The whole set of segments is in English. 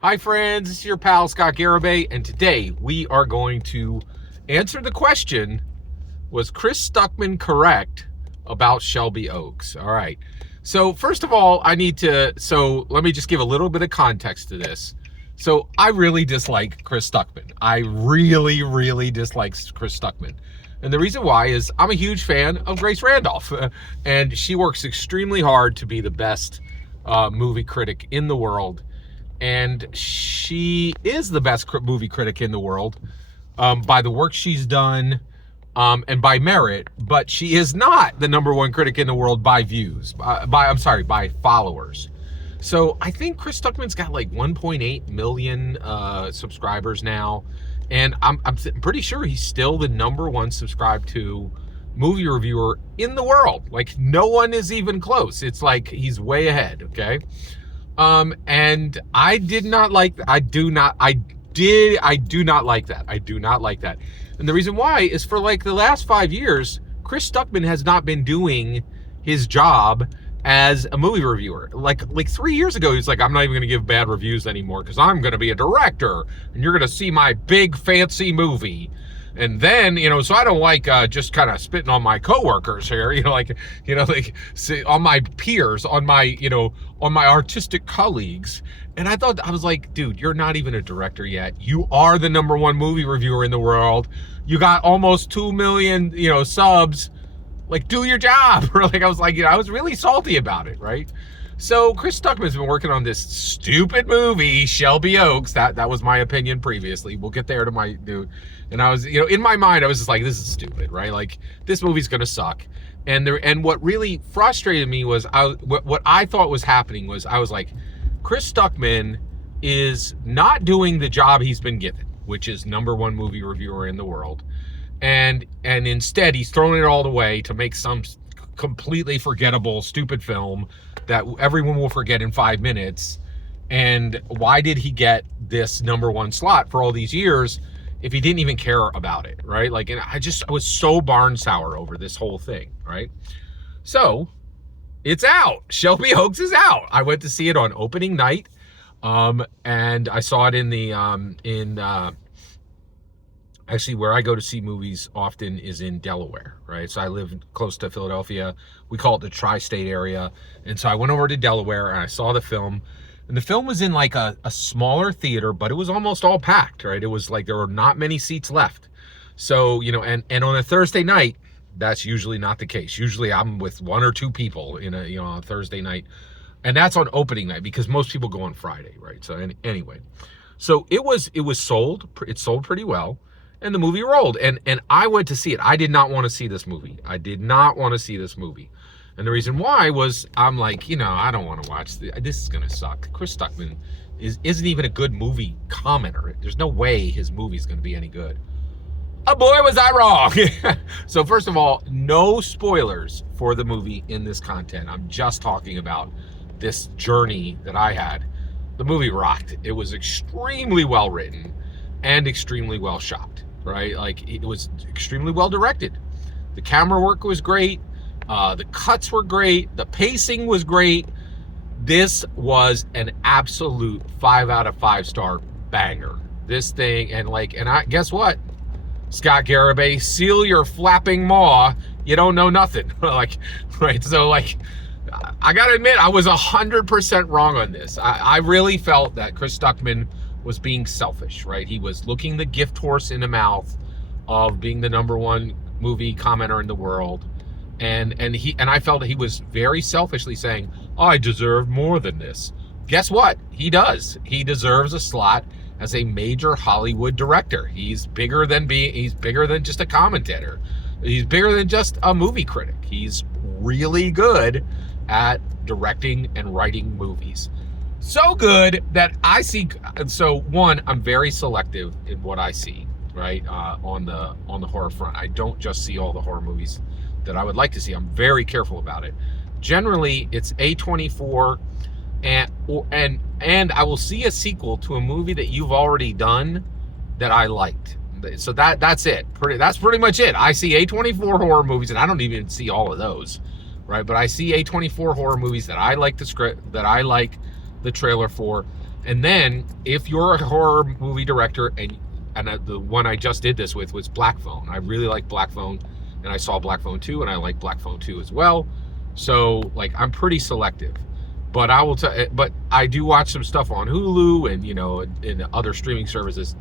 Hi friends, this is your pal Scott Garibay, and today we are going to answer the question, was Chris Stuckmann correct about Shelby Oaks? All right. So first of all, let me just give a little bit of context to this. So I really dislike Chris Stuckmann. I really dislike Chris Stuckmann. And the reason why is I'm a huge fan of Grace Randolph, and she works extremely hard to be the best movie critic in the world. And she is the best movie critic in the world by the work she's done and by merit, but she is not the number one critic in the world by views, by followers. So I think Chris Stuckmann's got like 1.8 million subscribers now, and I'm pretty sure he's still the number one subscribed to movie reviewer in the world. Like, no one is even close. It's like he's way ahead, okay? And I did not like that. I do not like that. I do not like that. And the reason why is for like the last 5 years, Chris Stuckmann has not been doing his job as a movie reviewer. Like 3 years ago, he's like, I'm not even going to give bad reviews anymore because I'm going to be a director and you're going to see my big fancy movie. And then, so I don't like just kind of spitting on my coworkers here, on my peers, on my artistic colleagues. And I was like, dude, you're not even a director yet. You are the number one movie reviewer in the world. You got almost 2 million, subs. Like, do your job. Or I was really salty about it, right? So Chris Stuckmann's been working on this stupid movie, Shelby Oaks. That was my opinion previously. We'll get there to my dude. And I was, in my mind, I was just like, this is stupid, right? Like, this movie's gonna suck. And what really frustrated me was what I thought was happening was I was like, Chris Stuckmann is not doing the job he's been given, which is number one movie reviewer in the world. And instead he's throwing it all away to make some completely forgettable, stupid film that everyone will forget in 5 minutes. And why did he get this number one slot for all these years if he didn't even care about it, right? Like, and I was so barn sour over this whole thing, right? So it's out. Shelby Oaks is out. I went to see it on opening night, and I saw it actually, where I go to see movies often is in Delaware, right? So I live close to Philadelphia. We call it the tri-state area. And so I went over to Delaware and I saw the film. And the film was in like a smaller theater, but it was almost all packed, right? It was like there were not many seats left. So, and on a Thursday night, that's usually not the case. Usually I'm with one or two people on a Thursday night. And that's on opening night because most people go on Friday, right? So anyway, so it sold pretty well. And the movie rolled, and I went to see it. I did not want to see this movie. And the reason why was I'm like, I don't want to watch this is gonna suck. Chris Stuckmann isn't even a good movie commenter. There's no way his movie's gonna be any good. Oh boy, was I wrong. So first of all, no spoilers for the movie in this content. I'm just talking about this journey that I had. The movie rocked. It was extremely well written and extremely well shot. Right? Like, it was extremely well directed. The camera work was great. The cuts were great. The pacing was great. This was an absolute 5 out of 5 star banger. This thing, guess what? Scott Garibay, seal your flapping maw. You don't know nothing. Right? So, I gotta admit, I was 100% wrong on this. I really felt that Chris Stuckmann was being selfish, right? He was looking the gift horse in the mouth of being the number one movie commenter in the world. And I felt that he was very selfishly saying, I deserve more than this. Guess what? He does. He deserves a slot as a major Hollywood director. He's bigger than just a commentator. He's bigger than just a movie critic. He's really good at directing and writing movies. So good that I see. So one, I'm very selective in what I see, right? On the horror front, I don't just see all the horror movies that I would like to see. I'm very careful about it. Generally, it's A24, and I will see a sequel to a movie that you've already done that I liked. So that's it. That's pretty much it. I see A24 horror movies, and I don't even see all of those, right? But I see A24 horror movies that I like the script, that I like the trailer for, And then if you're a horror movie director, and the one I just did this with was Black Phone. I really like Black Phone, and I saw Black Phone 2, and I like Black Phone 2 as well. So like I'm pretty selective. But I will tell. But I do watch some stuff on Hulu and in other streaming services.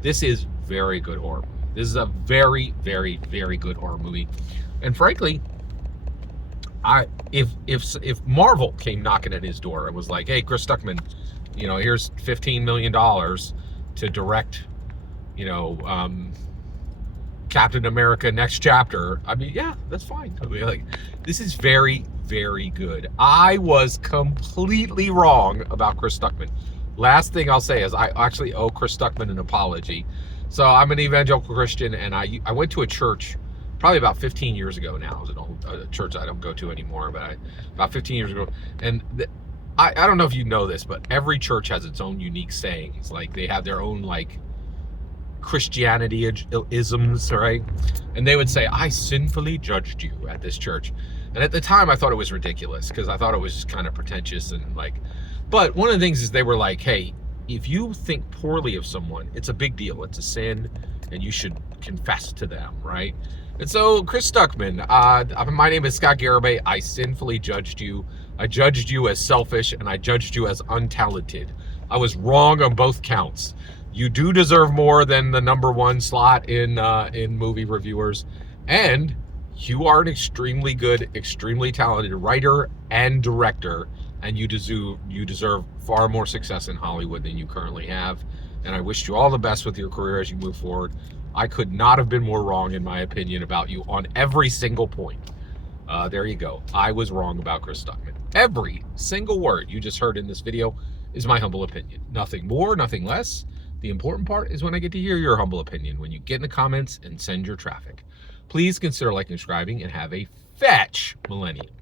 This is very good horror movie. This is a very, very, very good horror movie. And frankly, if Marvel came knocking at his door and was like, "Hey, Chris Stuckmann, here's $15 million to direct, Captain America Next Chapter," I mean, yeah, that's fine. I mean, like, this is very, very good. I was completely wrong about Chris Stuckmann. Last thing I'll say is I actually owe Chris Stuckmann an apology. So I'm an evangelical Christian, and I went to a church probably about 15 years ago now. It was an old church I don't go to anymore, but about 15 years ago. And I don't know if you know this, but every church has its own unique sayings. Like, they have their own, like, Christianity isms, right? And they would say, "I sinfully judged you" at this church. And at the time I thought it was ridiculous, because I thought it was just kind of pretentious and like, but one of the things is they were like, "Hey, if you think poorly of someone, it's a big deal, it's a sin, and you should confess to them," right? And so, Chris Stuckmann, my name is Scott Garibay. I sinfully judged you. I judged you as selfish, and I judged you as untalented. I was wrong on both counts. You do deserve more than the #1 slot in movie reviewers, and you are an extremely good, extremely talented writer and director, and you deserve far more success in Hollywood than you currently have. And I wish you all the best with your career as you move forward. I could not have been more wrong, in my opinion, about you on every single point. There you go. I was wrong about Chris Stuckmann. Every single word you just heard in this video is my humble opinion. Nothing more, nothing less. The important part is when I get to hear your humble opinion, when you get in the comments and send your traffic. Please consider liking and subscribing, and have a fetch millennium.